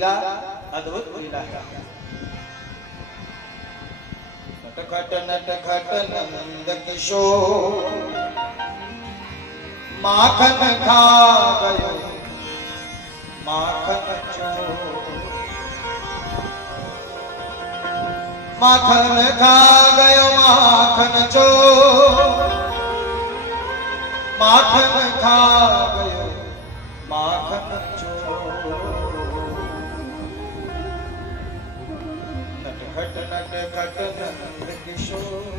लीला अद्भुत लीला है। नटखट नंद किशोर माखन खा गयो माखन चोर, माखन खा गयो माखन चोर, माखन खा गयो माखन चोर। नटखट नंद किशोर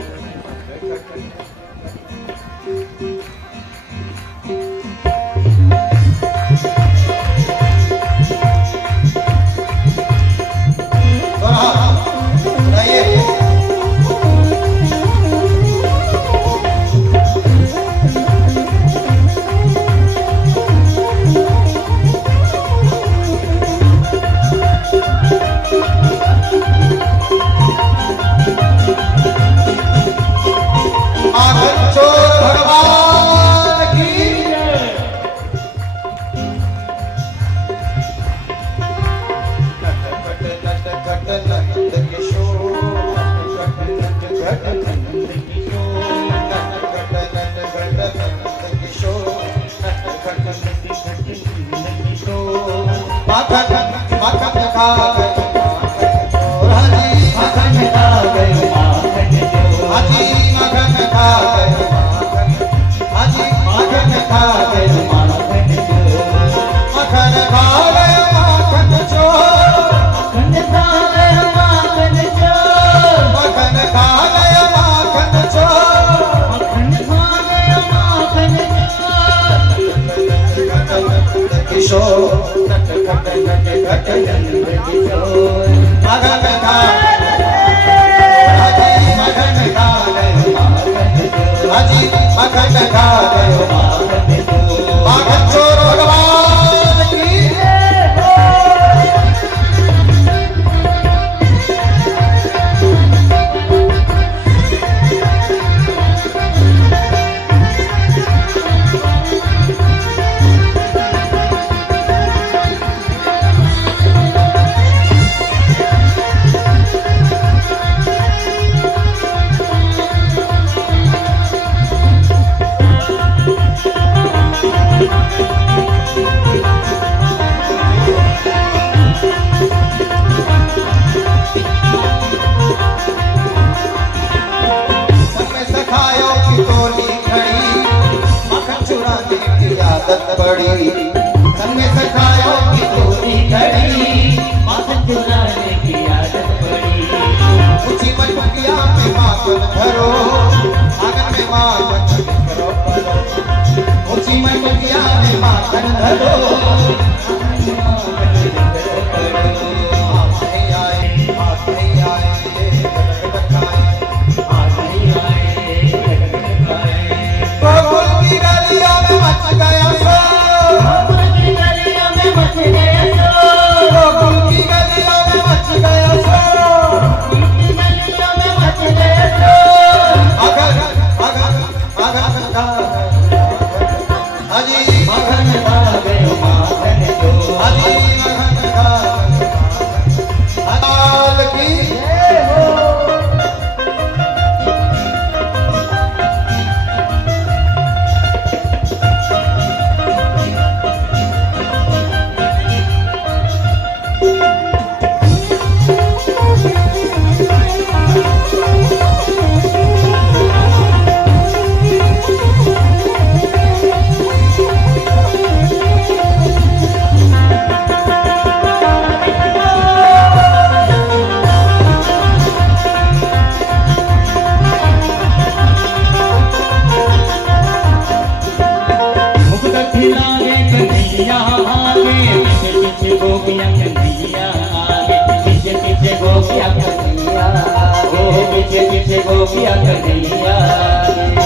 पड़ी संग सखाओ की गोरी खड़ी माखन चुराने की आदत पड़ी। ऊंची मटकिया में माखन भरो आंगन में माखन करो करो, ऊंची मटकिया में माखन भरो आंगन में माखन करो करो। आप नहीं आए आप नहीं आए गटगट खाए, आप नहीं आए गटगट खाए। गोकुल की गलियों में मच गया गोकुल की गलियों में मच गया गोकुल की गलियों में मच गया गोकुल की गलियों में मच गया अगर अगर अगर हाजी मखन खा गए माखन चोर, हाजी मखन खा लाल की जय हो। गोपिया कन्हैया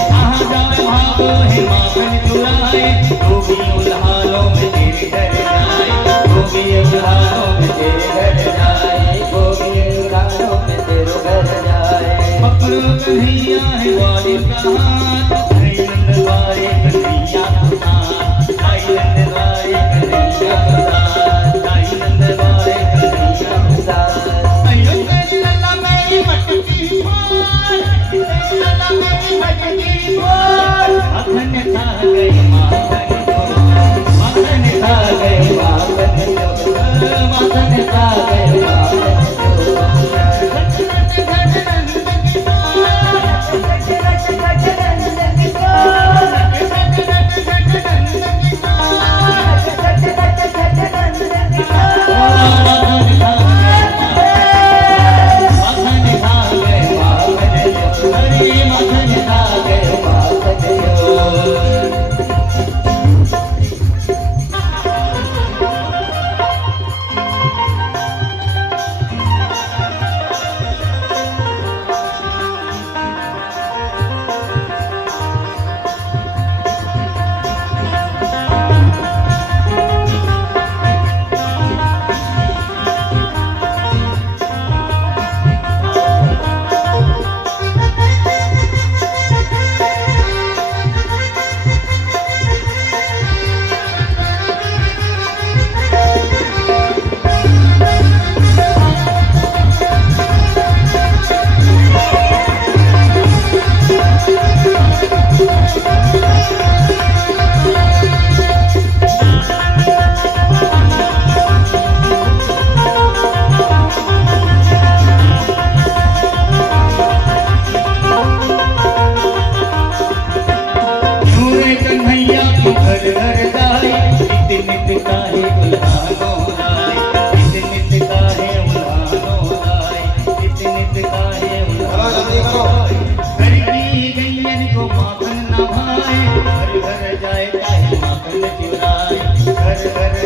कहाँ जाए भागो है माखन चुराए, गोपी उल्हालों में तेरे घर जाए, गोपी उल्हालों में तेरे घर जाए, गोपी उल्हालों में तेरे घर जाए। पकड़ो कन्हैया है वाले का हाथ, नंद वाले कन्हैया का साथ, नंद वाले कन्हैया का साथ, नंद वाले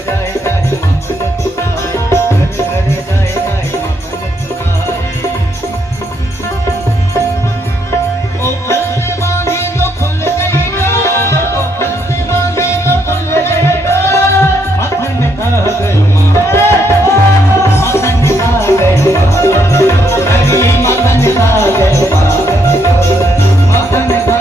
जाए जाए माखन चुराए, घर घर जाए जाए माखन चुराए। ओ फल से मांगी तो खुल गई डोर, ओ फल से मांगी तो खुल गई डोर। माखन खा गई माखन खा गई हरी माखन खा गई माखन खा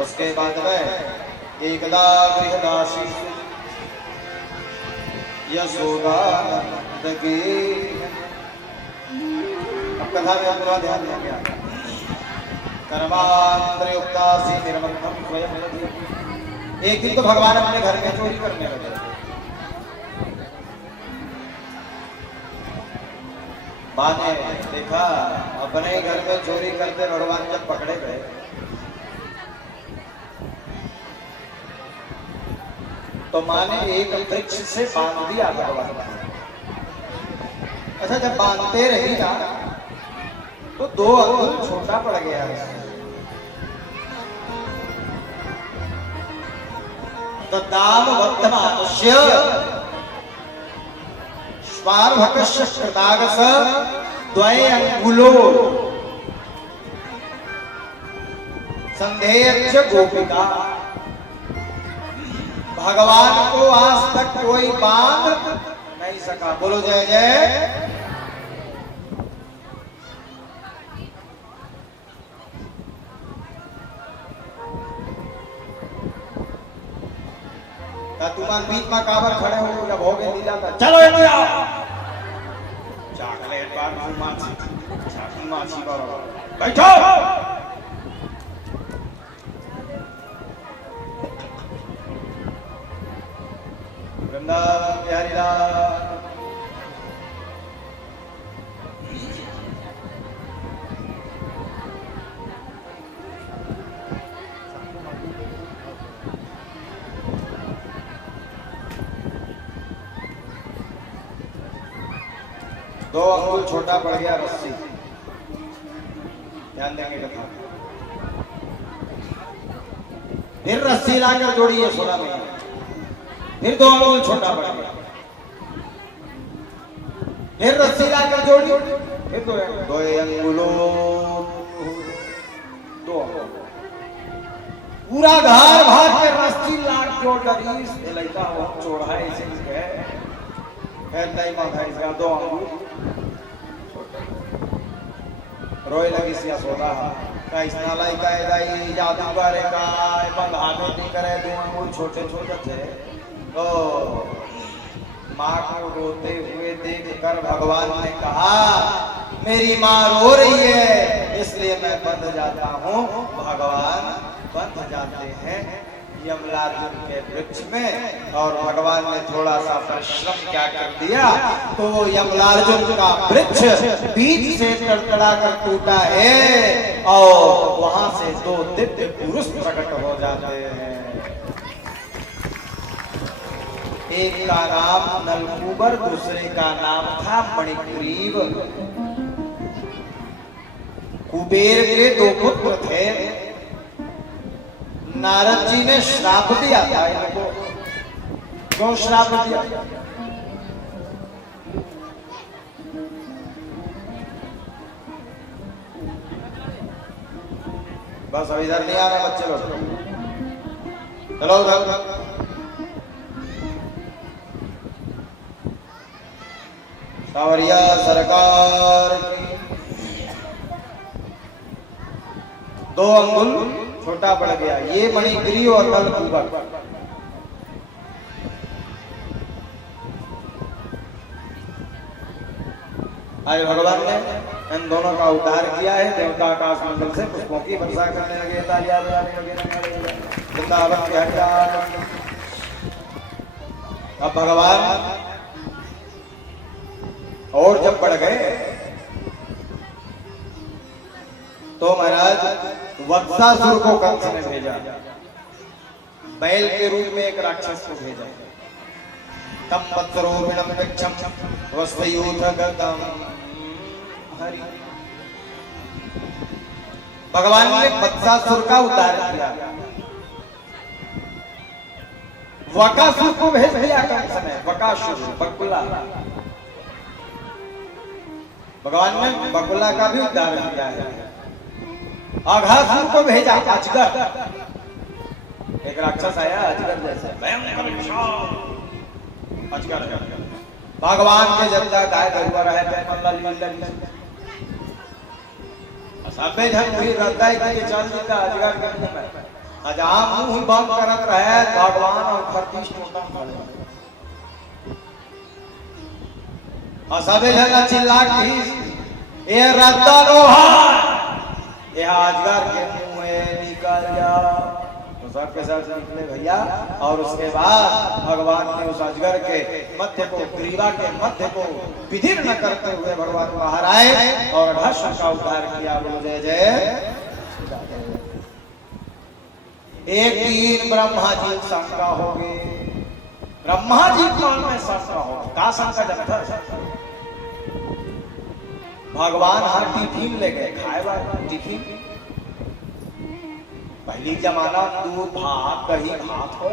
उसके बाद में एकदा गृहदासी यशोदानंद की, अब कथा में पूरा ध्यान दिया गया। कर्मांतरयुक्तासी निर्मन्थम स्वयं नदी। एक दिन तो भगवान अपने घर में चोरी करने लगे। माँ ने देखा अपने घर में चोरी करते भगवान जब पकड़े गए तो माँ ने एक वृक्ष से बांध दिया भगवान। अच्छा, जब बांधते रही ना तो 2 अंगुल छोटा पड़ गया। तो दाम वर्तमानुष्य स्वार्भकस्य कृतागस द्वय अंगुलो संधेयच्च गोपिका। भगवान को आज तक कोई बांध नहीं सका। बोलो जय जय। तुमान बीच में काबर खड़े हो जब हो गए लीला था। चलो इधर आओ। चॉकलेट बार माछी चाकी माछी बार बैठो। वृंदावन बिहारी लाल। दो अंगुल छोटा पड़ गया रस्सी। ध्यान देंगे कथा। फिर रस्सी लाकर जोड़ी है 16 महीने। फिर 2 अंगुल छोटा पड़ गया। फिर रस्सी लाकर जोड़ी, फिर 2 अंगुलों 2 पूरा घर भाग के रस्सी लाख जोड़ करी लड़का हो चोड़ा है इसे नहीं माथा इसका 2 अंगुल रोए लगी सिया सोदा का इस नालाई का दाई जादू करे का बंधाने नहीं करे 2 अंगुल छोटे छोटे थे। तो माँ को रोते हुए देखकर भगवान ने कहा मेरी माँ रो रही है इसलिए मैं बंध जाता हूँ। भगवान बंध जाते हैं यमलार्जुन के वृक्ष में। और भगवान ने थोड़ा सा परिश्रम क्या कर दिया तो वो यमलार्जुन का वृक्ष बीच से तड़तड़ा कर टूटा है और वहां से 2 दिव्य पुरुष प्रकट हो जाते हैं। एक का नाम नलकूबर, दूसरे का नाम था मणिग्रीव। कुबेर के 2 पुत्र थे। नारद जी ने श्राप दिया था इनको। क्यों श्राप दिया? बस अब इधर नहीं आ रहे बच्चे लोग। चलो उधर। सावरिया सरकार की 2 अंगुल छोटा पड़ गया। ये मणिग्रीव और नलकूबर। आज भगवान ने इन दोनों का उद्धार किया है। देवता आकाश मंडल से पुष्पों की वर्षा करने लगे, तालियां बजाने लगे। वृंदावन के हरियाणा। अब भगवान और जब बढ़ गए तो महाराज वत्सासुर को कंस ने भेजा। बैल के रूप में एक राक्षस को भेजा। तम पत्रो विणम गच्छम वस्तयूथ गतम हरि। भगवान ने बत्सासुर का उद्धार किया, वकासुर को भेज दिया कंस ने। वकासुर बकुला, भगवान ने बकुला का भी उद्धार किया है। अघासुर को भेजा अजगर, एक राक्षस आया अजगर जैसा अजगर। भगवान के जब गाय गरुआ रहे थे सबे जन वही रहता है कि चल जीता अजगर के मुंह में अजाम मुंह बंद करत रहे भगवान और खरतीश टोटा और सबे जन चिल्ला के ये रद्दा लोहा ये अजगर के मुंह में निकल जा। तो सबके सब निकले भैया और उसके बाद भगवान ने उस अजगर के मध्य को, ग्रीवा के मध्य को विदीर्ण करते हुए भगवान बाहर आए और ढस का उद्धार किया। बोलो जय जय। एक दिन ब्रह्मा जी शंका हो गए, ब्रह्मा जी मन में शंका हो का शंका जब भगवान हाँ टिफिन ले गए खाए वाला टिफिन। पहली जमाना दूध भात दही भात हो,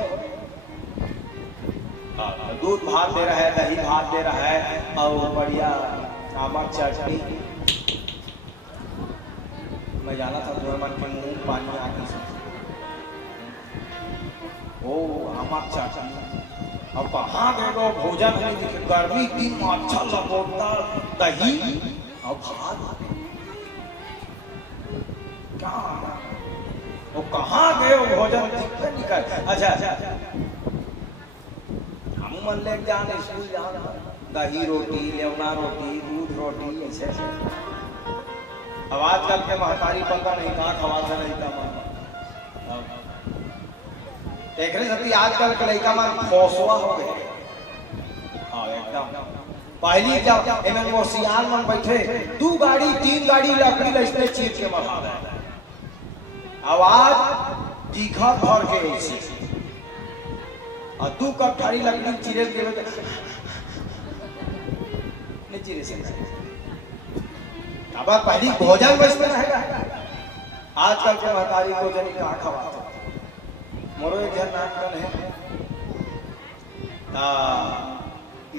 दूध भात दे रहा है, दही भात दे रहा है और बढ़िया नमक चटनी। मैं जाना था जो मन के मुंह पानी आ गई ओ नमक चटनी। अब कहाँ गए वो भोजन गर्मी दिन अच्छा लगोता दही और भात क्या वो कहाँ गए वो भोजन निकल। अच्छा हम मन ले जाने स्कूल जाना दही रोटी लेवना रोटी दूध रोटी ऐसे। अब आजकल के महतारी पता नहीं कहाँ खवाता नहीं था देख रहे सभी आजकल के लड़का मन फोसवा हो गए। हाँ एकदम पहली जब एमन वो सियान मन बैठे 2 गाड़ी 3 गाड़ी लकड़ी लचते चीर के मरा रहे आवाज तीखा भर के ऐसे और 2 कप ठाड़ी लकड़ी चिरे देवे ने चिरे से। अब पहली भोजन बचते रहेगा। आजकल के महतारी भोजन का खवाते मोरो एक जन नाटक है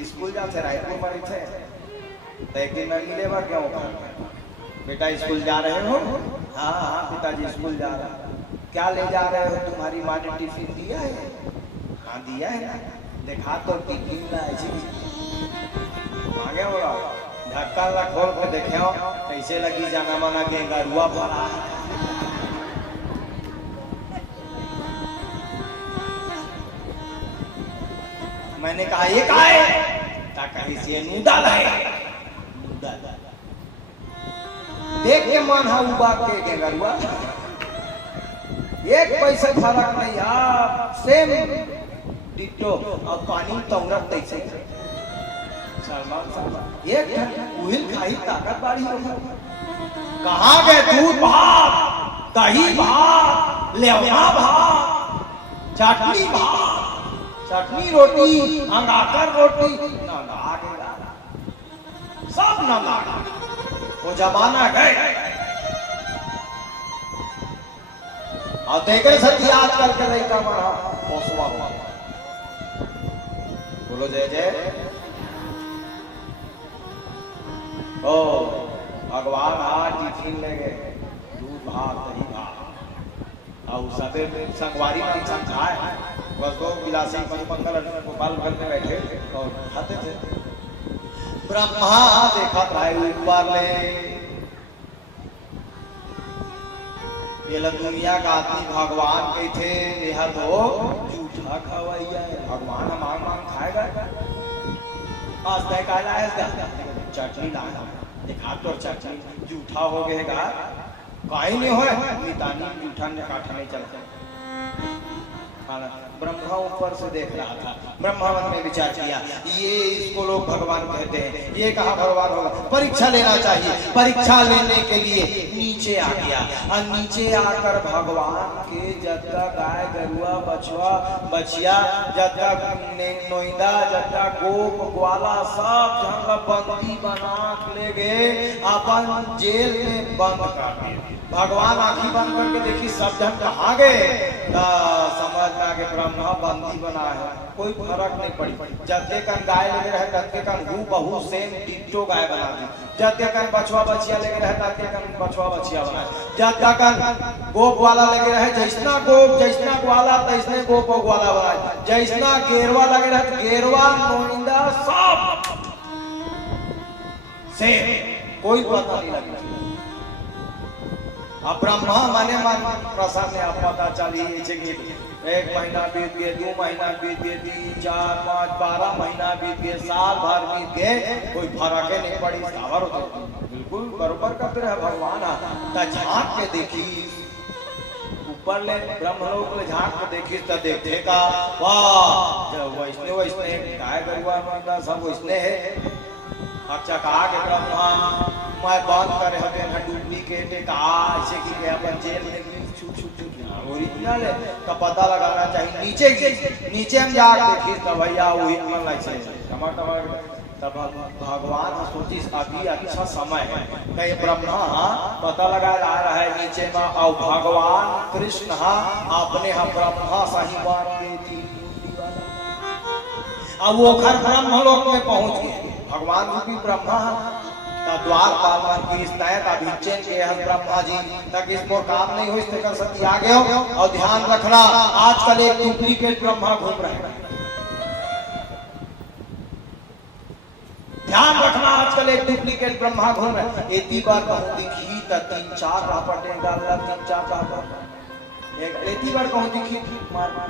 स्कूल जाते रायपुर में थे तो एक दिन मैं मिले बार क्या होगा बेटा स्कूल जा रहे हो? हाँ हाँ पिताजी स्कूल जा रहा। क्या ले जा रहे हो? तुम्हारी माँ ने टिफिन दिया है? हाँ दिया है ना। देखा तो टिफिन ला ऐसी मांगे होगा ढक्कन ला खोल के देखे हो कैसे लगी जाना माना के गरुआ भरा। मैंने कहा ये क्या है? कहीं से नूडल है। देख के मन हा उबा के गरुआ एक पैसा फर्क नहीं आप सेम डिटो और पानी तौरत तैसे एक उहिल खाई ताकत बाड़ी हो। कहाँ गए दूध भात दही भात लेवना भात चटनी भात चटनी रोटी अंगाकर रोटी सब नंगा वो जमाना गए। और देखे सच्ची आजकल के लड़का मारा मौसमा हुआ। बोलो जय जय। ओ भगवान आज टिफिन ले गए दूध भात दही भात और सबे संगवारी में खाए बस 2 गिलासी मंगल गोपाल घर में बैठे और खाते थे। ब्रह्मा देखा एक बार ले ये दुनिया का आदमी भगवान के थे यह तो झूठा खवाइया है। भगवान हमारा मांग खाएगा आज तय काला है चटनी लाना देखा तो चटनी झूठा हो गएगा कहीं नहीं हो नितानी झूठा ने काठा नहीं चलता। ब्रह्मा ऊपर से देख रहा था। ब्रह्मा मन में विचार किया, ये इसको लोग भगवान कहते हैं, ये कहाँ भगवान होगा, परीक्षा लेना चाहिए। परीक्षा लेने के लिए नीचे आ गया और नीचे आकर भगवान के जब तक गाय गरुआ बछुआ बछिया जब तक नोइंदा जब तक गोप ग्वाला सब जन बंदी बना ले गए अपन जेल में बंद कर दिए। भगवान आंखी बंद करके देखी सब जन कहाँ गए, समझ में आगे ब्रह्मा बंदी बना है, कोई फर्क नहीं पड़ी। जते कन गाय लगे रहे तते कन हु बहु सेम डिट्टो गाय बना दी, जते कन बछुआ बछिया लगे रहे तते कन बछुआ बछिया बना, जते कन गोप वाला लगे रहे जैसना गोप जैसना ग्वाला तैसने गोप और ग्वाला बना, जैसना गेरवा लगे रहे गेरवा नोइंदा सब सेम, कोई पता नहीं लगा। अब ब्रह्मा माने मन प्रसन्न अब पता चली एक महीना बीत गए, 2 महीना बीत गए, 3, 4, 5, 12 महीना बीत गए, साल भर बीत गए, कोई फर्क नहीं पड़ी। सावर होते बिल्कुल बरोबर करते रहे भगवान। झाँक के देखी ऊपर ले ब्रह्मलोक ले झाँक के देखी तो देखते का वाह वैष्णव वैष्णव गाय गरुआ सब वैष्णव है। अच्छा कहा के ब्रह्मा मैं बात करे हते ना डुप्लीकेट का ऐसे कि अपन जेल में छूट ओरिजिनल है का पता लगाना चाहिए। नीचे हम जा देखी तब भैया वही मन लाइक से तब भगवान सोची अभी अच्छा समय है कहीं ब्रह्मा पता लगा रहा है नीचे में और भगवान कृष्ण अपने हम ब्रह्मा सही बात देती। अब वो घर ब्रह्मलोक में पहुंच गए। भगवान रूपी ब्रह्मा द्वार पाल की स्नायक अभिचेन के हर ब्रह्मा जी तक इसको काम नहीं हो इससे कर सकती आगे हो। और ध्यान रखना आजकल एक डुप्लीकेट ब्रह्मा घूम रहे हैं, ध्यान रखना आजकल एक डुप्लीकेट ब्रह्मा घूम रहे हैं। एक बार कहूं दिखी तो 3-4 रापटे डाल 3-4 रापट एक बार कहूं दिखी मारते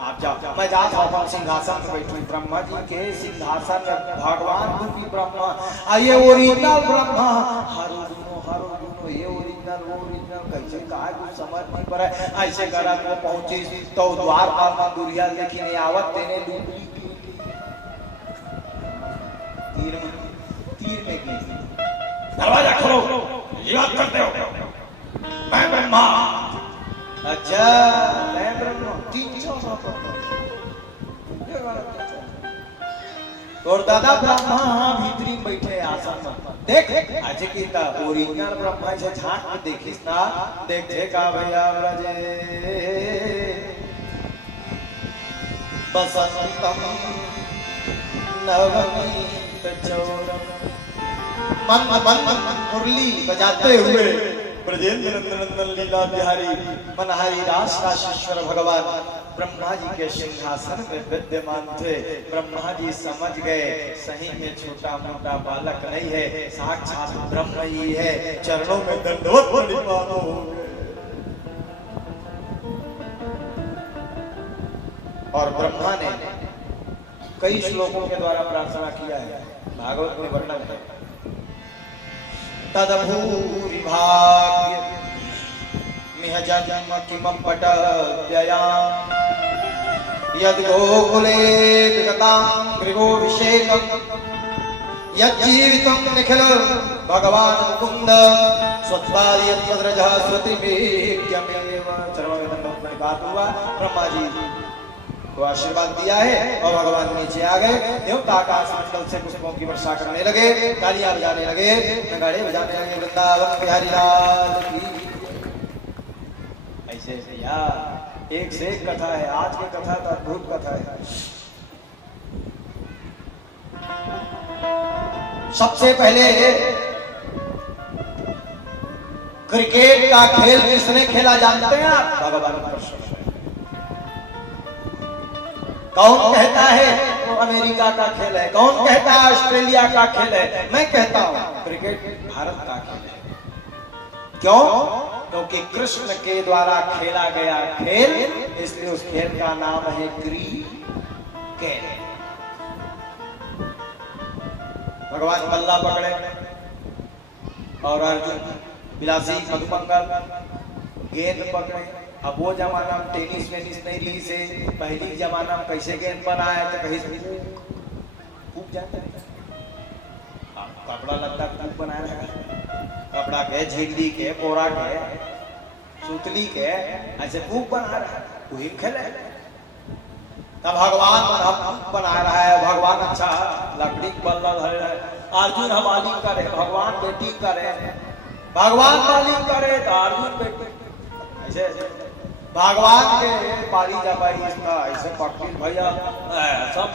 आप जाओ मैं जा जाऊँ सिंहासन पे बैठूं। ब्रह्मा जी के सिंहासन में भगवान रूपी ब्रह्मा ये ओरिजिनल ब्रह्मा हरो दुनो ये ओरिजिनल कैसे कहा कुछ समझ नहीं पड़ा। ऐसे करा वो पहुंची तो द्वार पाल दुरिया लेकिन ये आवत तेने तीर में की दरवाजा खोलो याद करते हो मैं ब्रह्मा। अच्छा मैं ब्रह्मा 300 और दादा ब्रह्मा भीतरी बैठे आसन में देख आज की ता ओरिजिनल ब्रह्मा से झांक के देखिस ना देखे का भैया ब्रजे बसंतम नवनीत चौरम मन मुरली बजाते हुए ब्रजेंद्र नंदन लीला बिहारी मनहारी रास राशेश्वर भगवान ब्रह्मा जी के सिंहासन में विद्यमान थे। ब्रह्मा जी समझ गए सही में छोटा मोटा बालक नहीं है, साक्षात ब्रह्म ही है। चरणों में दंडवत प्रणिपात हो गए और ब्रह्मा ने कई श्लोकों के द्वारा प्रार्थना किया है। भागवत में वर्णन है तदभूरि भाग्य मिह जन्म किमं पटव्ययाम् यद् गोकुले विगतां गृहोऽभिषेकं यज्जीवितं निखिल भगवान् मुकुन्द स्वत्वादि यद्रजः स्वतिमेक्यमेव। ब्रह्मा जी को आशीर्वाद दिया है और भगवान नीचे आ गए। देवता आकाश मंडल से पुष्पों की वर्षा करने लगे, तालियां बजाने लगे, नगाड़े बजाने लगे। वृंदावन बिहारी लाल की। ऐसे ऐसे यार एक से एक कथा है। आज की कथा तो अद्भुत कथा है। सबसे पहले क्रिकेट का खेल किसने खेला जानते हैं आप? भगवान कृष्ण। कौन कहता है वो अमेरिका का खेल है, कौन कहता है ऑस्ट्रेलिया का खेल है? मैं कहता हूं क्रिकेट भारत का खेल है। क्यों? क्योंकि कृष्ण के द्वारा खेला गया खेल, इसलिए उस खेल का नाम है क्रिकेट। भगवान बल्ला पकड़े और अर्जुन विलासी मधुमंगल गेंद पकड़े अब वो जमाना में टेनिस वेनिस नहीं रही से, पहली जमाना में कैसे गेंद बनाया तो कहीं से फूक जाता है। कपड़ा लगता फूक बनाया रहेगा, कपड़ा के झिल्ली के कोरा के सुतली के ऐसे फूक बना रहा है, वही खेले। तब भगवान बना रहा है, भगवान अच्छा लकड़ी बल्ला धरे है। अर्जुन हमारी करे, भगवान बेटी करे, भगवान मालिक करे तो अर्जुन बेटी ऐसे भगवान के पारी जबाई इसका ऐसे पकड़ी भैया सब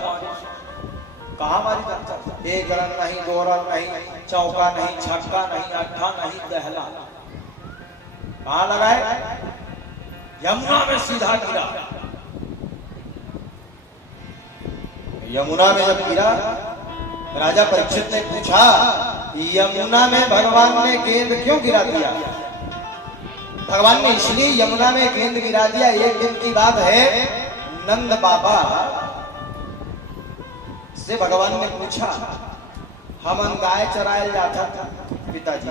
कहा मारी जाता। एक रन नहीं, दो रन नहीं, चौका नहीं, छक्का नहीं, अट्ठा नहीं, दहला कहा लगाए, यमुना में सीधा गिरा। यमुना में जब गिरा, राजा परीक्षित ने पूछा यमुना में भगवान ने गेंद क्यों गिरा दिया? भगवान ने इसलिए यमुना में गेंद गिरा दिया। एक दिन की बात है, नंद बाबा से भगवान ने पूछा, हम गाय चराए जाता था पिताजी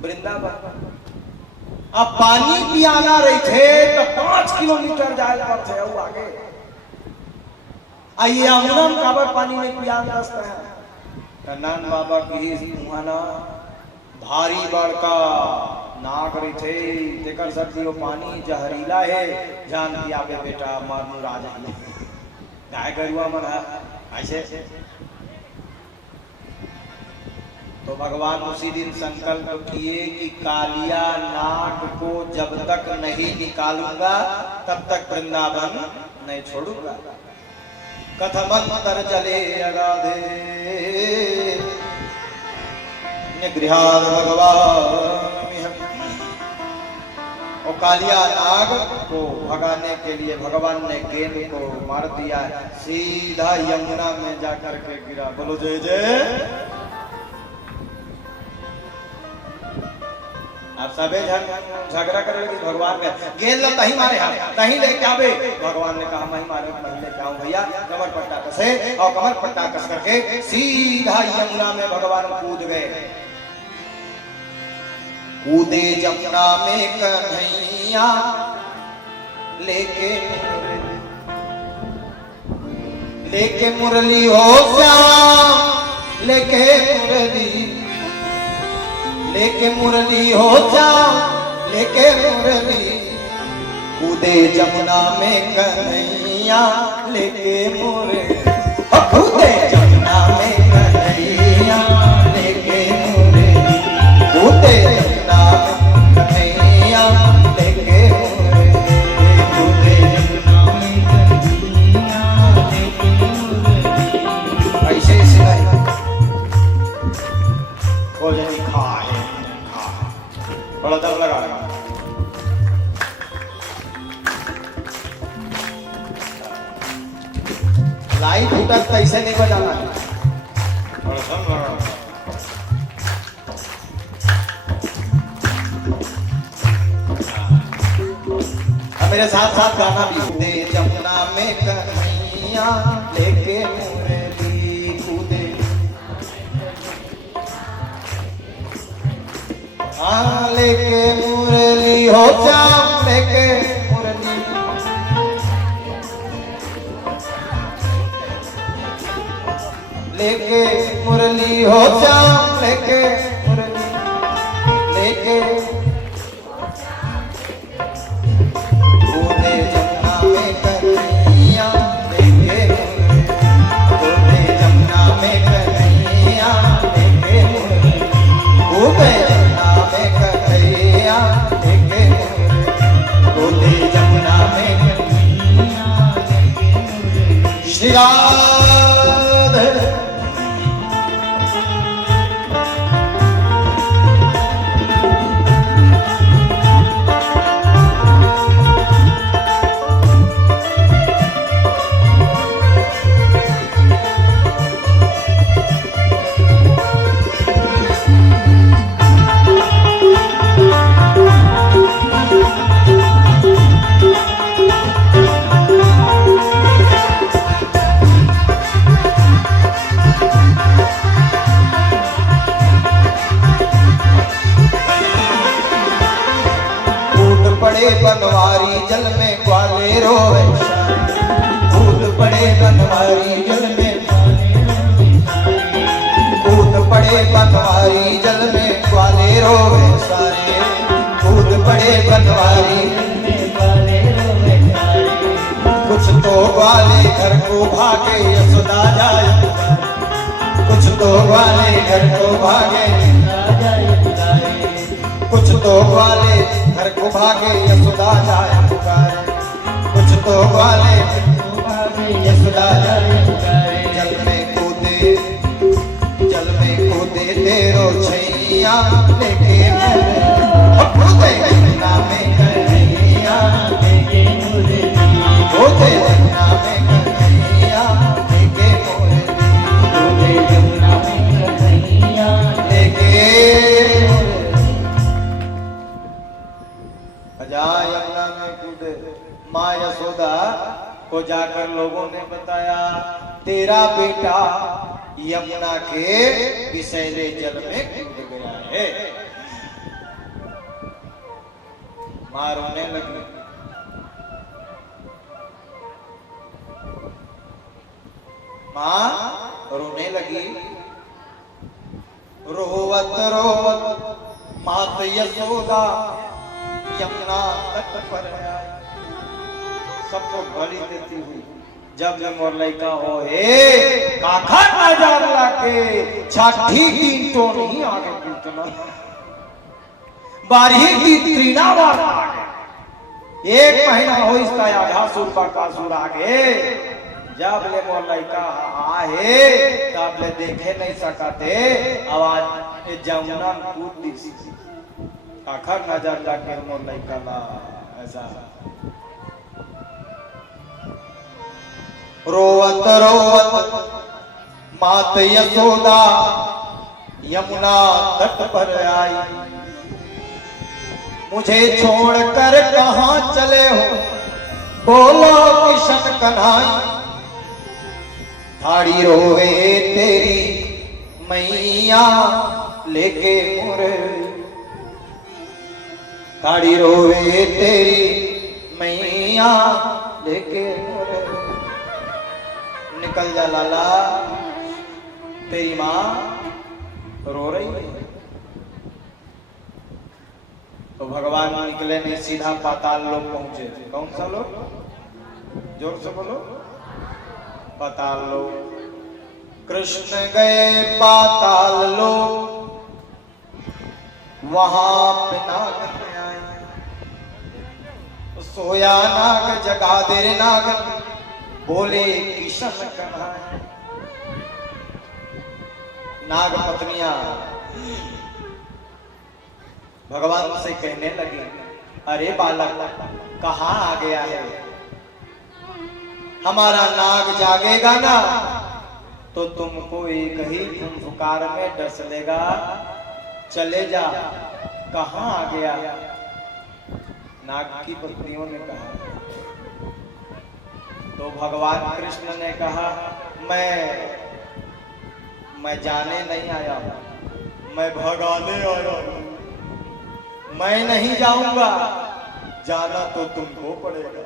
वृंदावन, अब पानी पियाना रहे थे तो 5 किलोमीटर जाए पड़ते है वो आगे। आइए यमुना में काबर पानी में पिया दस्ता है। नंद बाबा की मुहाना भारी बड़का नाक रही थे, देकर सकती वो पानी जहरीला है, जान दिया बे बेटा मारू राजा गाय गरुआ मन ऐसे। तो भगवान उसी दिन संकल्प किए कि कालिया नाग को जब तक नहीं निकालूंगा तब तक वृंदावन नहीं छोड़ूंगा। कथमंतर जले अगाधे गृहाद भगवान। और कालिया नाग को भगाने के लिए भगवान ने गेंद को मार दिया, सीधा यमुना में जाकर के गिरा। बोलो जय जय। आप सबे झगड़ा करेंगे भगवान में गेंद ला तही मारे हम तही लेके आवे। भगवान ने कहा मैं मारे नहीं लेके आऊं भैया, कमर पट्टा कसे और कमर पट्टा कस करके सीधा यमुना में भगवान कूद गए। कूदे जमुना में कन्हैया लेके मुरली हो श्याम, लेके मुरली हो श्याम, लेके मुरली। कूदे जमुना में कन्हैया लेके मुरली, कूदे जमुना में कन्हैया लेके मुरली। कूदे जमुना में कन्हैया लेके मुरली, कूदे जमुना में कन्हैया लेके मुरली। ऐसे सिलाई बोल जाती खा है, बड़ा दम लगा रहा। लाइट उठत कैसे नहीं बजाना है, बड़ा दम लगा रहा। अब मेरे साथ साथ गाना भी। कूदे जमुना में कन्हैया लेके मुरली, कूदे लेके मुरली हो श्याम, लेके मुरली। लेके मुरली हो श्याम, लेके मुरली, लेके। कूदे जमुना में कन्हैया लेके मुरली, कूदे जमुना में कन्हैया लेके मुरली, कूदे श्री राधे। पनवारी जल में कूद पड़े पनवारी जल में ग्वाले रोवे सारे कूद पड़े पनवारी कुछ तो ग्वाले घर को भागे यशोदा जाए कुछ तो ग्वाले घर को भागे कुछ तो ग्वाले घर को भागे यशोदा जाए पुकारे कुछ तो ग्वाले यशोदा जाए पुकारे जल में कूदे तेरो छैया लेके कूदे यमुना में कन्हैया लेके मोरे कूदे यमुना में कन्हैया लेके मोरे कूदे यमुना में कन्हैया लेके जा यमुना में कूदे। माँ यशोदा को जाकर लोगों ने बताया तेरा बेटा यमुना के विषैले जल में कूद गया है। मां रोने लगी। मां रोने लगी। रोवत रोवत मात यशोदा यमुना तट पर आई। सबको बलि देती हुई जब मोर लड़का हो हे काखा नजर लाके छठी दिन तो नहीं आगे पूछना बारी की त्रिना बार आगे एक महीना हो इसका आधा सुरपा का सुर आगे जब ले मोर लड़का आए तब ले देखे नहीं सकते आवाज जमुना कूद दी आखर नजर लाके मोर लड़का ला ऐसा रोवत रोवत मात यशोदा यमुना तट पर आई। मुझे छोड़कर कहां चले हो बोलो किशन कन्हाई। थाड़ी रोवे तेरी मैया लेके मोरे थाड़ी रोवे तेरी मैया लेके मोरे। निकल जा लाला तेरी मां रो रही है। तो भगवान निकले नहीं सीधा पाताल लोक पहुंचे। कौन सा लोक? जोर से बोलो। पाताल लोक। कृष्ण गए पाताल लोक वहां पे नाग आए। सोया नाग जगा दे रे नाग बोले किशन कन्हाई। नाग पत्नियां भगवान से कहने लगी अरे बालक कहां आ गया है। हमारा नाग जागेगा ना तो तुमको एक ही फुंफुकार में डस लेगा। चले जा। कहां आ गया। नाग की पत्नियों ने कहा। तो भगवान कृष्ण ने कहा मैं जाने नहीं आया हूं मैं भगाने आया हूं। मैं नहीं जाऊंगा जाना तो तुमको पड़ेगा।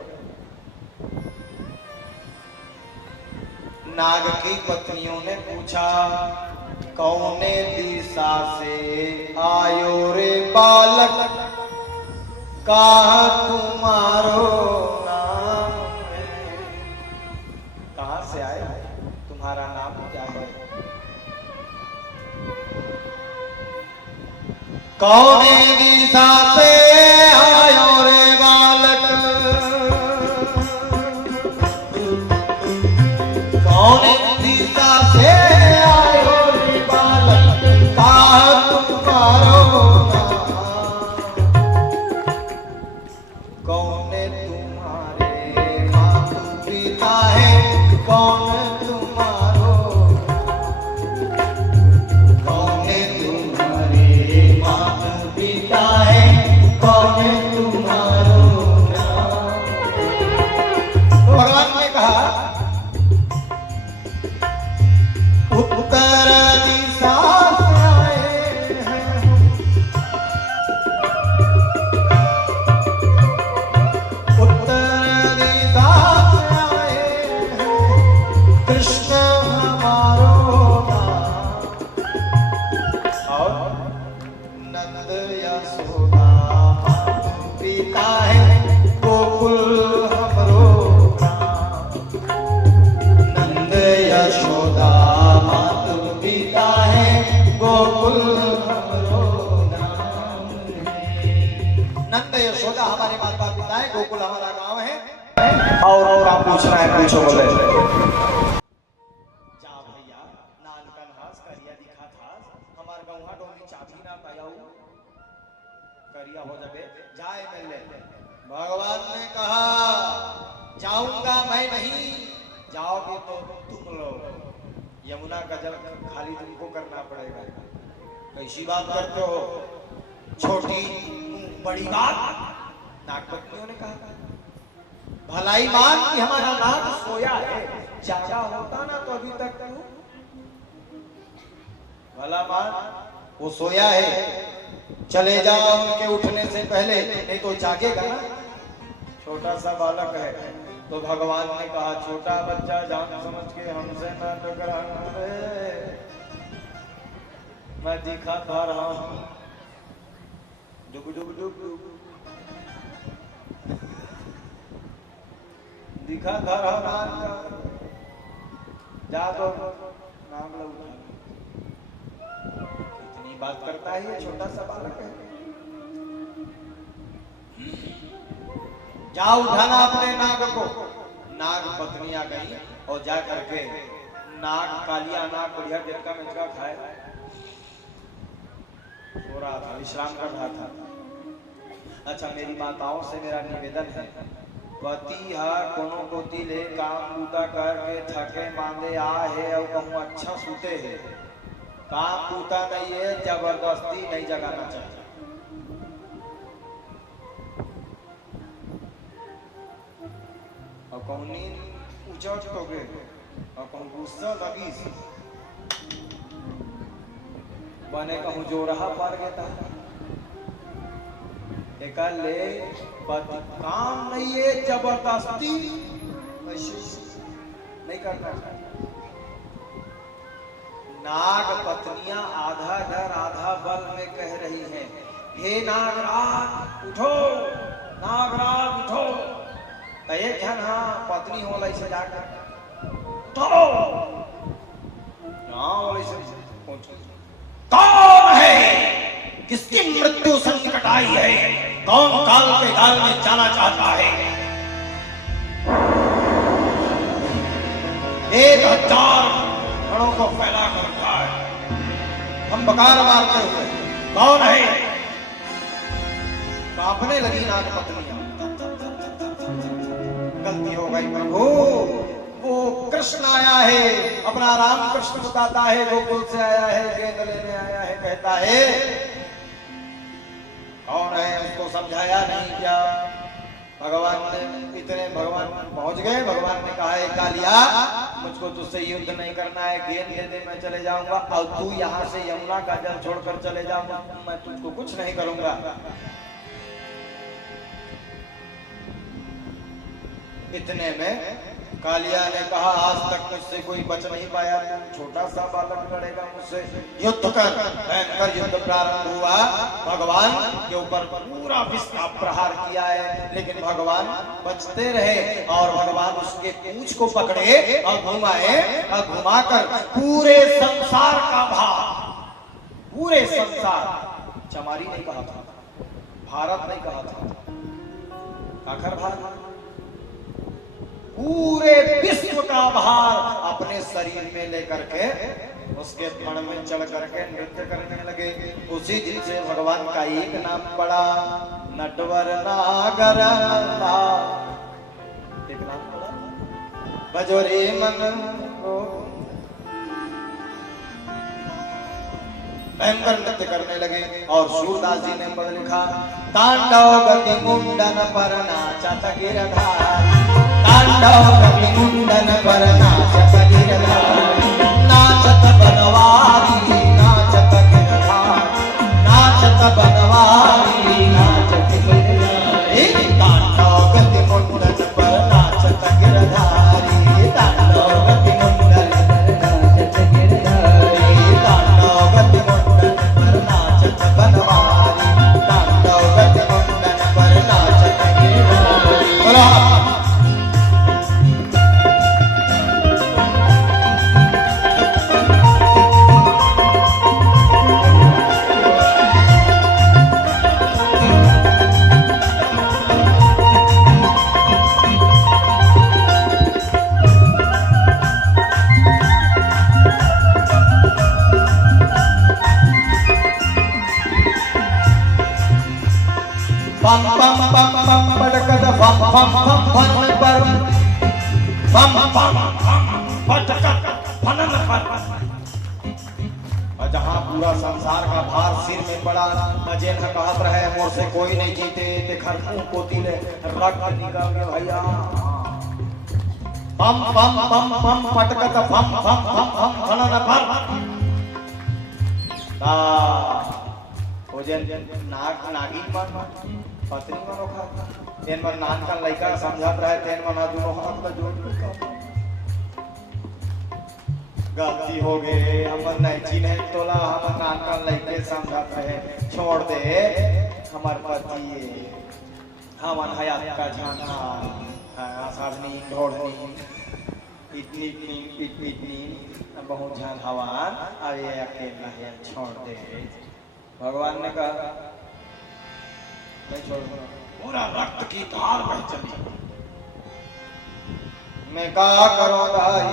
नाग की पत्नियों ने पूछा कौने दिशा से आयो रे बालक कहाँ तुम्हारो नाम है। कहाँ से आए तुम्हारा नाम क्या है। कौने दिशा से आयो रे बालक कौने दिशा से आयो रे बालक कहाँ तुम्हारो कौन तुम्हारे माता पिता है कौन तुम्हारो कौन तुम्हारे माता पिता है कृष्ण हमारो नाम और नंद यशोदा पिता है गोकुल हमरो नाम। नंद यशोदा मातु पिता है गोकुल हमरो नाम है। नंद यशोदा हमारे माता पिता है, गोकुल हमारा गांव है। और आप पूछना है पूछो बोले। जा भैया नान कन्हास करिया दिखा था हमार गौहा डोली चाबी ना पायाऊ करिया हो जाबे जाए मिले। भगवान ने कहा जाऊंगा मैं नहीं, जाओगे तो तुम लोग यमुना का जल खाली तुमको करना पड़ेगा। कैसी बात करते हो, छोटी बड़ी बात। नागपत्नियों ने कहा भलाई मान कि हमारा नाग सोया है, जागा होता ना तो अभी तक क्यों। भला मान वो सोया है, चले जाओ उनके उठने से पहले, नहीं तो जागेगा ना। छोटा सा बालक है तो भगवान ने कहा छोटा बच्चा जान समझ के हमसे न टकराना रे, मैं दिखा खा रहा हूं। डुब डुब डुब डुब दिखा था रहा जा तो नाम लो। इतनी बात करता है ये छोटा सा बालक है। जा उठाना अपने नाग को। नाग पत्नी आ गई और जा करके नाग कालिया नाग बढ़िया देवका मिर्चा खाए सो रहा था, विश्राम कर रहा था। अच्छा मेरी माताओं से मेरा निवेदन है, पति हा कोनो कोती ले काम बूता करके थके मांदे आ है और कहूँ अच्छा सूते है, काम बूता नहीं है, जबरदस्ती नहीं जगाना चाहिए। और कहूँ नींद उचट तो गए और कहूँ गुस्सा लगी बने कहूँ जो रहा पार गया ले काम नहीं है, जबरदस्ती नहीं करना चाहिए। नाग पत्नियां आधा डर आधा बल में कह रही हैं, हे नागराज उठो, नागराज उठो। तो एक जन हाँ पत्नी हो लई से जाकर उठो, हाँ बोले से पहुंचो। कौन है किसकी मृत्यु संकट आई है, कौन काल के काल में जाना चाहता है। 1000 गणों को फैला कर रखा है, हम बकार मारते हुए कौन है। कांपने लगी नाग पत्नियां, गलती हो गई प्रभु, वो कृष्ण आया है, अपना राम कृष्ण बताता है, गोकुल से आया है, गेंद लेने आया है, कहता है कौन है, उसको समझाया नहीं क्या। भगवान ने इतने भगवान पहुंच गए। भगवान ने कहा है कालिया मुझको तुझसे युद्ध नहीं करना है, गेंद दे दे मैं चले जाऊंगा, और तू यहाँ से यमुना का जल छोड़कर चले जाऊंगा, मैं तुझको कुछ नहीं करूंगा। इतने में कालिया ने कहा आज तक मुझसे कोई बच नहीं पाया, छोटा सा बालक लड़ेगा मुझसे, युद्ध कर। भयंकर युद्ध प्रारंभ हुआ। भगवान के ऊपर पूरा विष का प्रहार किया है, लेकिन भगवान बचते रहे और भगवान उसके पूंछ को पकड़े और घुमाए और घुमाकर पूरे संसार का भार, पूरे संसार, चमारी नहीं कहा था, भारत नहीं कहा था, आखिर भारत, पूरे विश्व का भार अपने शरीर में लेकर के उसके फण में चढ़ करके नृत्य करने लगे। उसी दिन से भगवान का एक नाम पड़ा, नटवर नागर एक नाम पड़ा, बजोरे मन भयंकर नृत्य करने लगे। और सूरदास जी ने पद लिखा, तांडव गति मुंडन पर नाचत गिरधार, तांडव गति मुंडन पर नाचत गिरधार, नाचत बनवारी नाचत गिरधार, नाचत बनवारी नाचत गिरधारी, तांडव गति मुंडन पर नाचत गिरधारी, तांडव गति मुंडन पम पम पम पम पटकत फम फम फम फन पर पम पम पम पटकत फनन पर। और जहाँ पूरा संसार का भार सिर में पड़ा, अजय न कहत रहे मोर से कोई नहीं जीते, देखर मुंह पोती ले रक्त निकल गया भैया। पम पम पम पम पटकत फम फम फम फम फनन पर। नाग नागिन मन पत्नी मनो खा तेन मन नान का लइका समझत रहे, तेन मन दोनों हाथ का जोड़ गलती हो गए, हमर नहीं चिन्हे तोला, हमर नान का लइके समझत रहे, छोड़ दे हमर पति हमन हयात का झाना साधनी ढोढ़नी इतनी इतनी बहुत झन हवान अरे अकेला है छोड़ दे। भगवान ने कहा नहीं छोड़, पूरा रक्त की धार बह चली। मैं क्या करूं दाई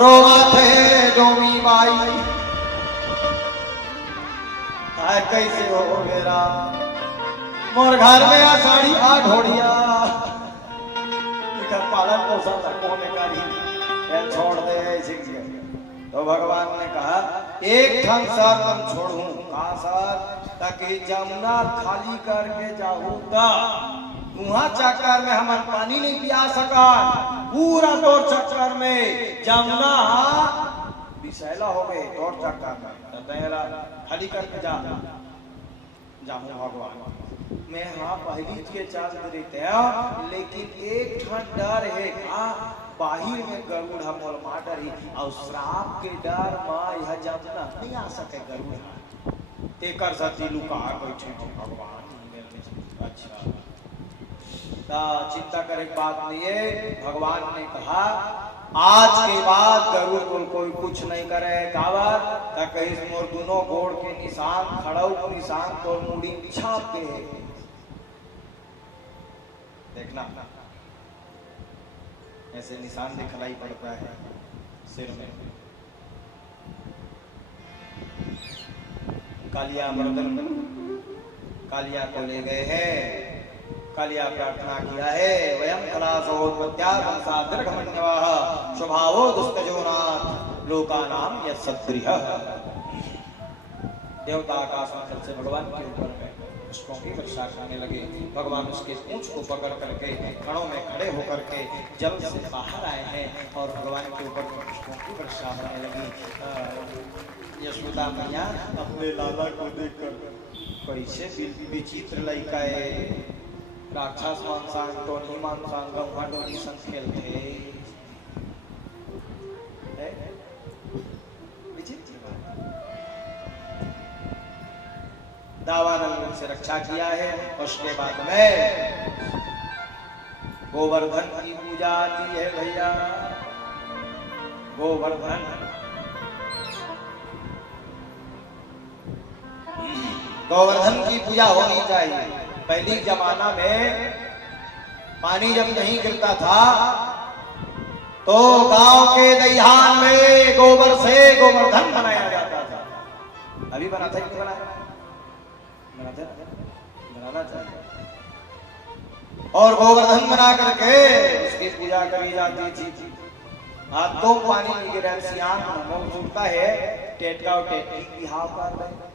रोवा थे डोमी माई, कैसे हो मेरा मोर घर में आ साड़ी आ ढोड़िया पालन पोषण कोने करी छोड़ दे। तो भगवान ने कहा एक ठन सर तुम छोड़ू, कहा सर ताकि जमुना खाली करके जाऊं वहां चक्कर में हम पानी नहीं पिया सका, पूरा तोर चक्कर में जमुना विषैला हो गए तोर चक्कर में, खाली करके जा जाऊं भगवान। मैं हाँ पहली के चाल देते लेकिन एक ठन डर है बाहिर में गरुड़ हमोल माटर ही और श्राप के डर मां यह जमुना नहीं आ सके गरुड़ तेकर सती लुका बैठे भगवान। अच्छा चिंता करे बात नहीं है। भगवान ने कहा आज के बाद गरुड़ को कोई कुछ नहीं करे, कावर कहीं मोर दोनों गोड़ के निशान खड़ाऊ निशान तो मुड़ी छाप दे। देखना ऐसे निशान दिखलाई पड़ता है सिर में। कालिया मर्दन कालिया को ले गए हैं, कालिया प्रार्थना किया है वयम कलासोत्पत्त्या दीर्घमन्यवाः स्वभावो दुष्टजोनाथ लोकानाम यत्सद्गृह। देवता आकाश मंडल से भगवान के ऊपर में पुष्पों की वर्षा करने लगे। भगवान उसके पूंछ को पकड़ करके खड़ों में खड़े होकर के जल से बाहर आए हैं और भगवान के ऊपर पुष्पों की वर्षा होने लगी। यशोदा मैया अपने लाला को देखकर कैसे विचित्र लड़का है, राक्षस मानसांग तो नहीं मानसांग गंभाडोनी संखेल थे। दावानंद से रक्षा किया है। उसके बाद में गोवर्धन की पूजा आती है भैया। गोवर्धन गोवर्धन की पूजा होनी चाहिए। पहली जमाना में पानी जब नहीं गिरता था तो गांव के दहियान में गोबर से गोवर्धन बनाया जाता था। अभी बनाता है कि बनाया बनाना चाहिए। और गोवर्धन बना करके उसकी पूजा करी जाती थी। आज तो पानी नहीं गिरा सियान सुनता है टेटका और टेटकी की हाव कर रहे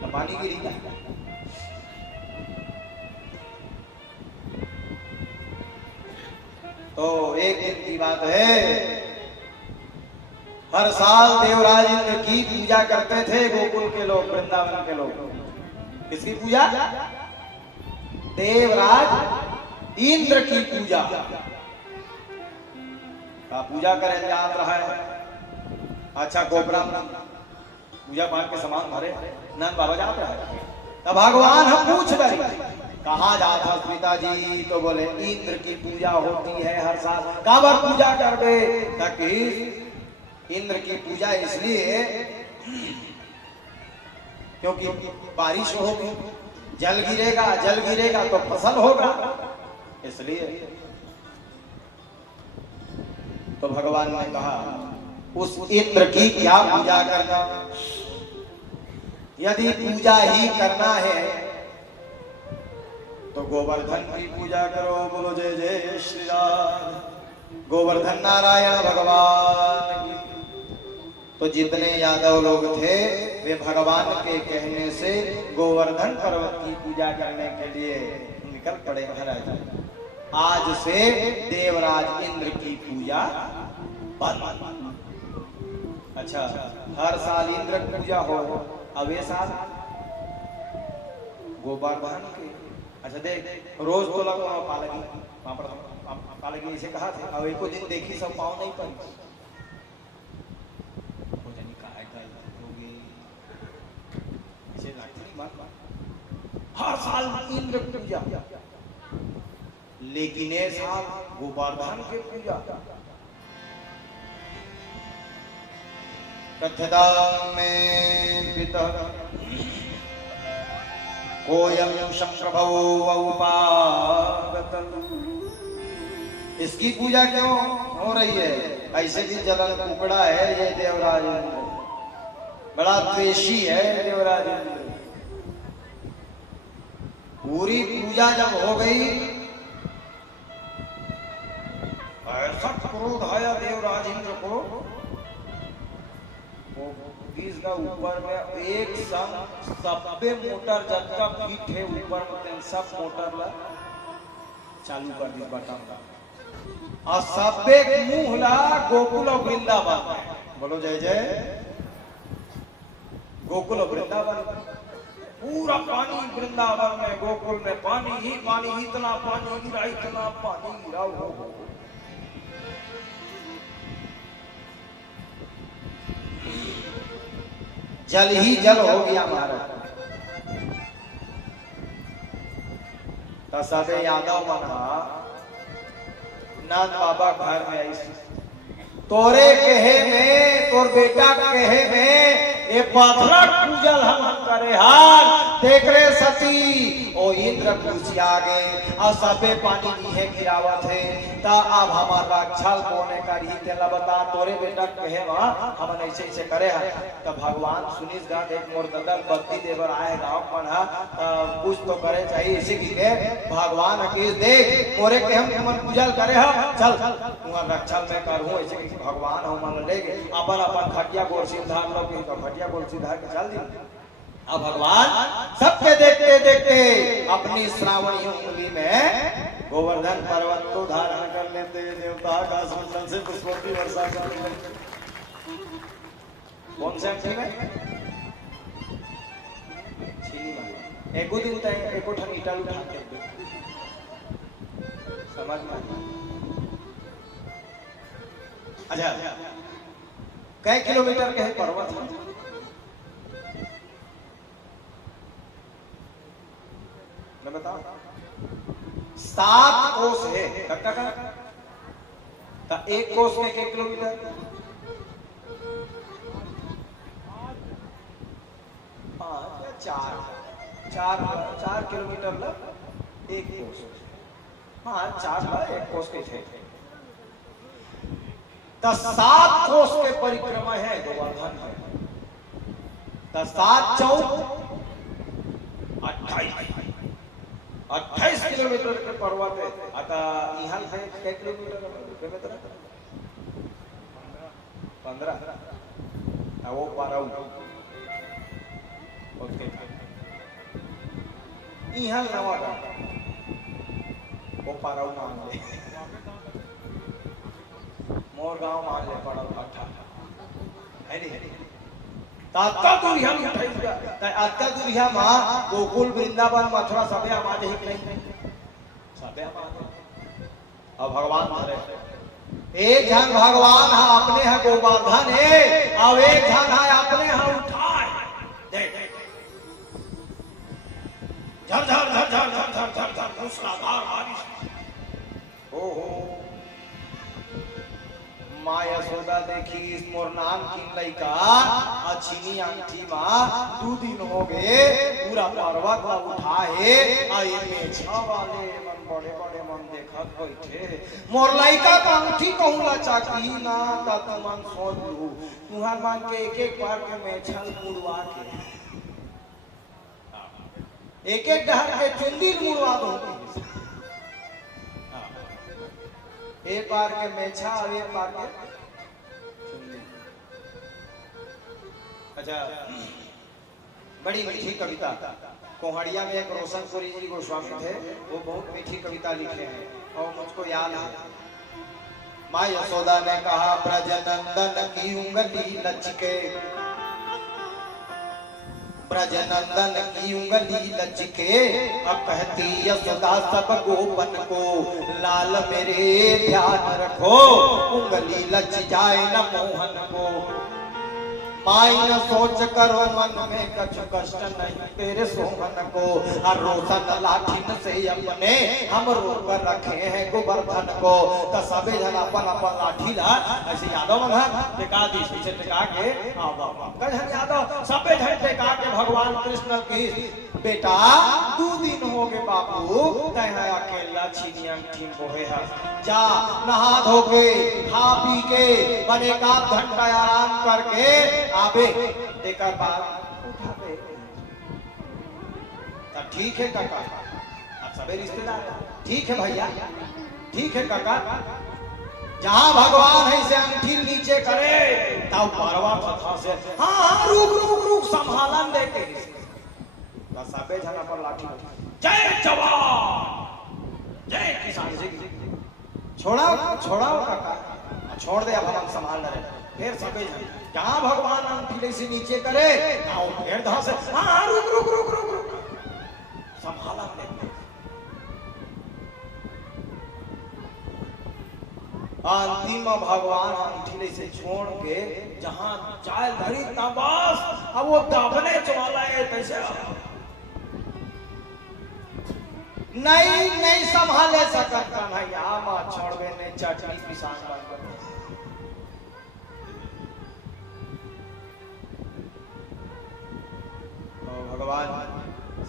तो पानी गिरी का तो एक दिन की बात है, हर साल देवराज इंद्र की पूजा करते थे गोकुल के लोग, वृंदावन के लोग। किसकी पूजा? देवराज इंद्र की पूजा का पूजा करे जात रहा है। अच्छा गोबरा पूजा पाठ के सामान भरे नंद बाबा जात रहा है। तब भगवान हम पूछ रहे कहाँ जाता पिताजी, तो बोले इंद्र की पूजा होती है हर साल। काबर पूजा कर दे ताकि इंद्र की पूजा इसलिए क्योंकि बारिश होगी, जल गिरेगा तो फसल होगा, इसलिए। तो भगवान ने कहा उस इंद्र की क्या पूजा करना। यदि पूजा ही करना है तो गोवर्धन की पूजा करो। बोलो जय जय श्री राम। गोवर्धन नारायण भगवान की। तो जितने यादव लोग थे वे भगवान के कहने से गोवर्धन पर्वत की पूजा करने के लिए निकल पड़े महाराज। आज से देवराज इंद्र की पूजा बंद। अच्छा, हर साल इंद्र की पूजा हो, अब ये साल गोवर्धन की। अच्छा देख, रोज तो लगा पालगी वहां पर पालगी इसे कहा थे, अब एक दिन देखी सब पाँव नहीं पड़ी। हर साल इंद्र की पूजा, लेकिन ये साल गोवर्धन की पूजा। कथ्यतां में पितः कोयम शक्रभवो उपागतम्। इसकी पूजा क्यों हो रही है? ऐसे भी जलन कुकड़ा है ये देवराज इंद्र, बड़ा द्वेषी है देवराज इंद्र। पूरी पूजा जब हो गई, ऐसा क्रोध आया देवराज इंद्र को, इसका ऊपर में एक संग सबे मोटर जत्ता फीट है ऊपर में सब मोटर ला चालू कर दी बटन का, और सबे मुंह ला गोकुल और वृंदावन। बोलो जय जय। गोकुल और वृंदावन, पूरा पानी वृंदावन में, गोकुल में पानी ही पानी, इतना पानी गिरा, इतना पानी गिरा हो। जल ही जल हो गया महाराज। तो सबे यादव मना नाथ बाबा घर में आई, तोरे कहे में, तोर बेटा कहे में ये पत्थर पूजल हम करे हाल। देख रे सती ओ इंद्र पूछिया गए और सबे पानी नीहे गिरावत है, ता अब हमारा रक्षल कोने करी तेला बता। तोरे बेटा कहे वहां हम ऐसे ऐसे करे हैं, तो भगवान सुनिस गा देख मोर ददल बत्ती देवर आए गांव पढ़ा, कुछ तो करे चाहिए। इसी की भगवान के देख मोरे के हम पूजल करे है, चल तुम्हारा रक्षल में करूं। ऐसे कि भगवान हम मन लेके अपन अपन खटिया गोर सीधा लोग के खटिया गोर सीधा के चल दी। अब भगवान सबके देखते देखते अपनी श्रावणी उंगली में गोवर्धन पर्वत को धारण कर लेते, देवता आकाश मंडल से पुष्पों की वर्षा चालू करते। कौन से अंक में छीनी वाला एको दिन तय एको ठन ईटा उठा के समझ में। अच्छा, कई किलोमीटर के पर्वत है? मैं बताऊं, 7 कोस है। का एक कोस में कितने किलोमीटर? 5 या 4 किलोमीटर ला एक कोस। हाँ 4 ला एक कोस के थे। 7 कोस के परिक्रमा है गोवर्धन है। 7 चौक 28 किलोमीटर के पर्वत है। आता यहाँ से कितने किलोमीटर? 15। वो पाराऊ ओके, यहाँ नवा का वो पाराऊ मान ले, मोर गांव मान ले पड़ा भाटा है नहीं। तात्का दूर हम उठाई गया, तात्का दूर हम गोकुल वृंदावन मथुरा सबे हम आज ही नहीं सबे हम आज। अब भगवान मारे एक जन भगवान है अपने है गोवर्धन है, अब एक जन है अपने है उठाए। देख झर झर झर झर झर झर झर झर मूसलाधार बारिश। ओहो माँ यशोदा देखी इस मोर नाम की लड़का अच्छी अंगठी माँ 2 दिन हो गए पूरा पर्वत का उठाए आए मेछा वाले मन बड़े बड़े मन देखत बैठे। मोर लड़का का अंगठी कहूँ लचा की ना ता तुम मन सोच लू तुहार मान के एक एक बार के मेछा उड़वा के एक एक डहर के चुंदील मुड़वा दो, एक बार के मेछा और एक बार के चुंदील। अच्छा, बड़ी मीठी कविता कोहड़िया में एक रोशनपुरी जी गोस्वामी थे, वो बहुत मीठी कविता लिखे हैं और मुझको याद है। माँ यशोदा ने कहा ब्रजनंदन की उंगली लचके, ब्रजनंदन की उंगली लचके, अब कहती यशोदा सब गोपन को लाल मेरे ध्यान रखो, उंगली लच जाए न मोहन को। माई न सोच करो मन में कछु कष्ट नहीं तेरे सोहन को, हर रोशन लाठिन से अपने हम रोक कर रखे हैं गोवर्धन को। तो सबे जन अपन अपन लाठी ला ऐसे यादव मन टिका दी पीछे टिका के कजन यादव सबे जन टिका के भगवान कृष्ण की बेटा 2 दिन हो गए बाबू तय है अकेला छिनिया ठीक होए है, जा नहा धो के खा पी के बने का घंटा आराम करके आबे देखा बात उठावे। तब ठीक है काका, अब सबे रिश्तेदार ठीक है भैया, ठीक है काका, जहां भगवान है से अंगठी नीचे करे तब परवा कथा से हाँ रुक रुक रुक संभालन देते सबे जना पर लाठी, जय जवान जय किसान जी, छोड़ाओ छोड़ाओ काका, छोड़ दे अब हम संभाल रहे। फिर सबे जहां भगवान अंगठी से नीचे करे आओ फिर धा से हाँ रुक रुक रुक रुक रुक संभाला ले। अंतिम भगवान अंगठी से छोड़ के जहां चाय धरी तब बस अब वो दाबने चला है तैसे नहीं संभाले सकता नहीं आमा छोड़वे ने चटनी पिसान कर। भगवान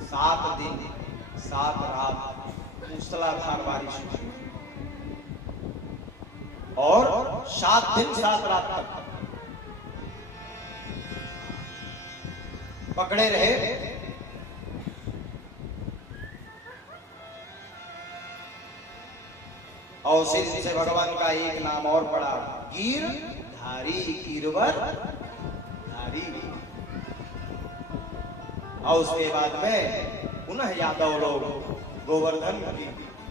7 दिन 7 रात मूसलाधार बारिश हुई और 7 दिन 7 रात तक पकड़े रहे। और से भगवान का एक नाम और पड़ा गिरधारी, गिरवर धारी। और उसके बाद में पुनः यादव लोग गोवर्धन की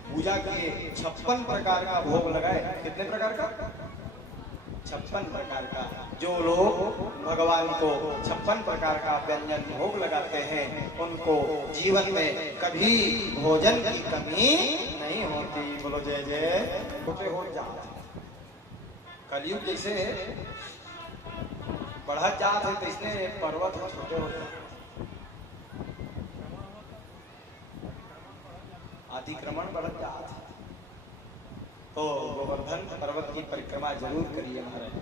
पूजा किए, 56 प्रकार का भोग लगाए। कितने प्रकार का? 56 प्रकार का। जो लोग भगवान को 56 प्रकार का व्यंजन भोग लगाते हैं उनको जीवन में कभी भोजन की कमी नहीं होती। बोलो जय जय। छोटे हो जाते कलयुग जैसे बढ़त जात है तो इसने पर्वत छोटे होते अतिक्रमण बढ़त जात है। तो गोवर्धन पर्वत की परिक्रमा जरूर करिए महाराज।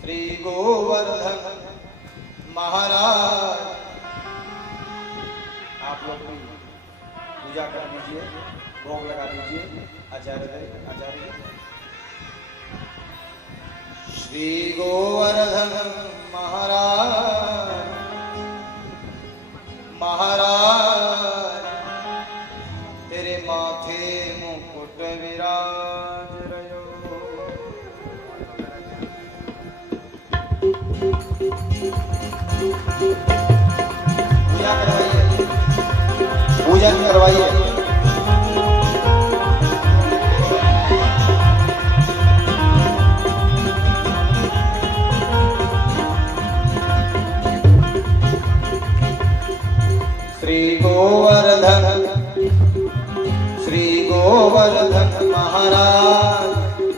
श्री गोवर्धन महाराज आप लोग भी पूजा कर लीजिए, भोग लगा लीजिए। आचार्य श्री गोवर्धन महाराज महाराज तेरे माथे मुकुट विराज रयो। पूजा करवाइए, पूजन करवाइए। श्री गोवर्धन महाराज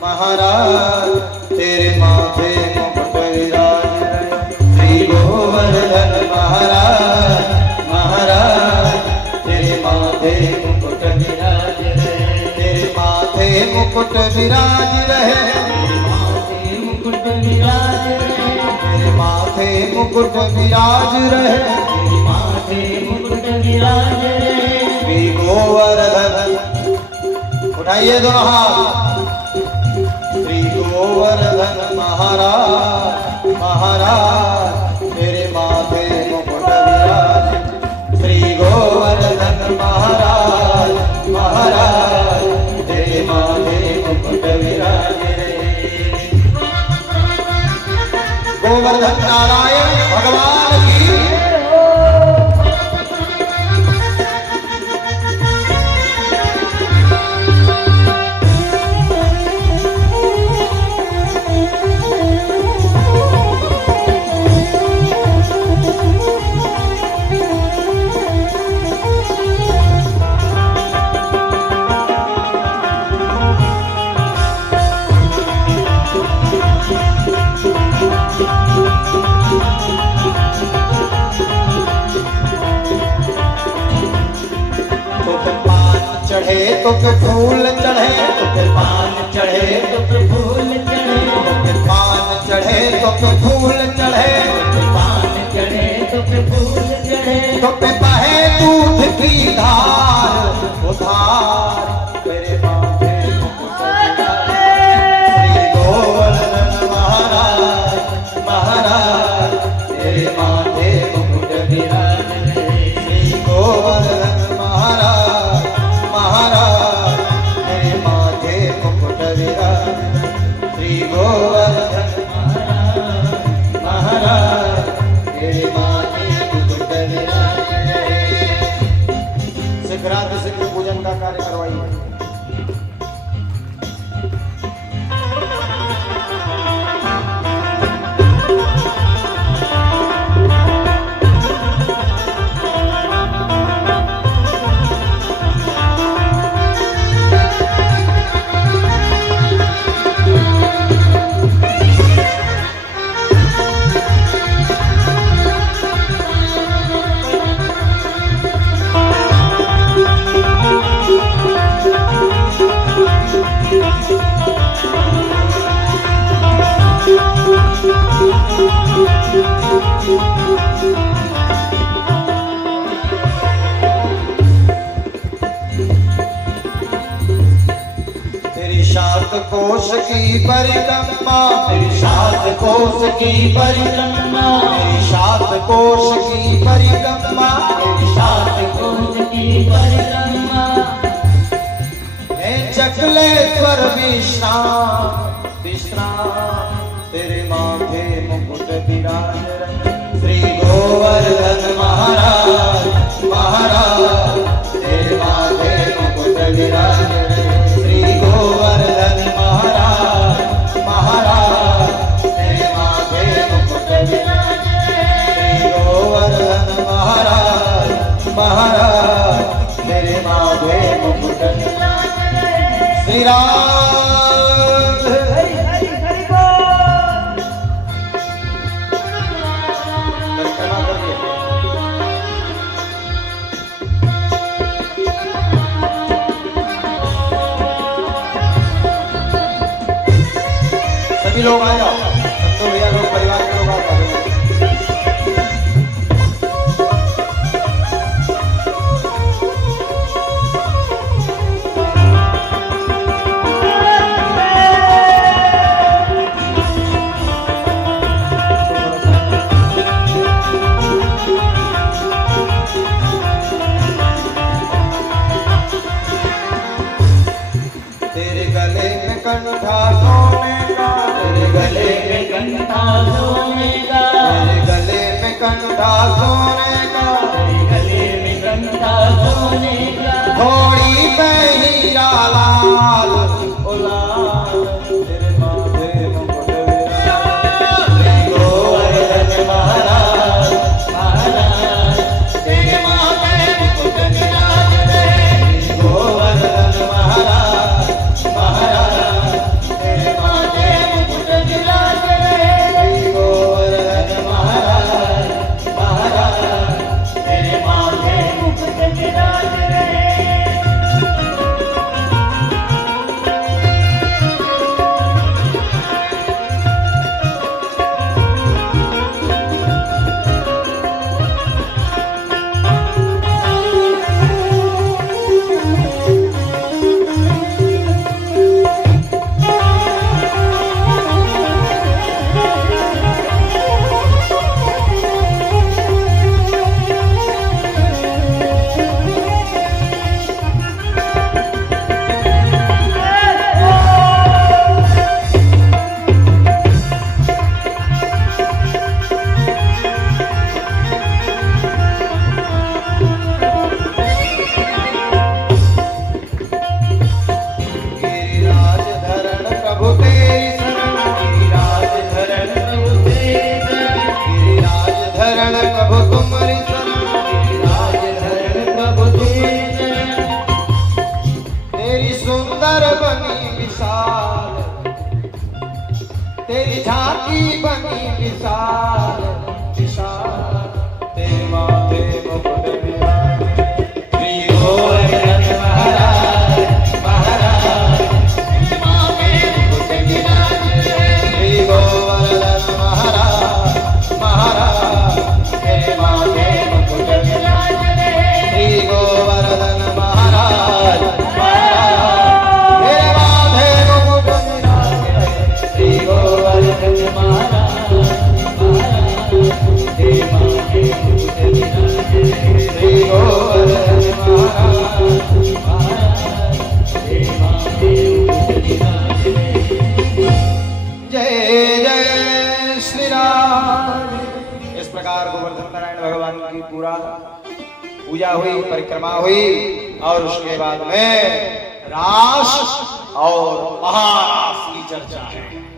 महाराज तेरे माथे मुकुट विराज रयो। श्री गोवर्धन महाराज महाराज तेरे माथे मुकुट विराज रहे। तेरे माथे मुकुट विराज रहे। माथे मुकुट विराज रहे। तेरे माथे मुकुट विराज रहे। माथे मुकुट विराज रहे। श्री गोवर्धन उठाइए दोनों हाथ। श्री गोवर्धन महाराज महाराज चढ़े तो पे फूल चढ़े तो पे पान चढ़े तो पे फूल चढ़े तो पे पान चढ़े तो पे फूल चढ़े तो पान चढ़े तो पे फूल चढ़े तो पे बहे दूध की धार उधार मेरे माथे श्री गोवर्धन महाराज महाराज तेरे माथे मुकुट विराज श्री गोवर्धन महाराज महाराज तेरे माथे मुकुट विराज श्री गोवर्धन महाराज महाराज तेरे माथे मुकुट विराज। शिखरांत से पूजन का कार्य करवाइए। कोश की परिक्रमा तेरी सात कोश की परिक्रमा तेरी सात कोश की परिक्रमा तेरी सात कोश की परिक्रमा हे चकलेश्वर विश्राम विश्राम तेरे माथे मुकुट विराज श्री गोवर्धन महाराज महाराज तेरे माथे मुकुट विराज श्री गोवर्धन महाराज महाराज तेरे माथे मुकुट विराज श्री गोवर्धन महाराज महाराज तेरे माथे मुकुट विराज। श्री राम हरि हरि हरि बोल। परिक्रमा करिए। सभी लोग आ जाओ, तो भैया लोग परिवार के लोग आ जाओ। तेरे गले में कंठा सोने का तेरे गले में कंठा सोने का तेरे गले में कंठा सोने का तेरे गले में कंठा सोने का थोड़ी पे हीरा लाल ओ लाल तेरे माथे मुकुट विराज श्री गोवर्धन महाराज महाराज तेरे माथे मुकुट विराज श्री गोवर्धन महाराज महाराज तेरे माथे मुकुट विराज श्री गोवर्धन महाराज महाराज तेरे माथे मुकुट विराज। तेरी झांकी बनी विशाल विशाल तेरे माथे मुकुट विराज श्री गोवर्धन महाराज पूजा हुई, परिक्रमा हुई और उसके बाद में रास और महारास की चर्चा है।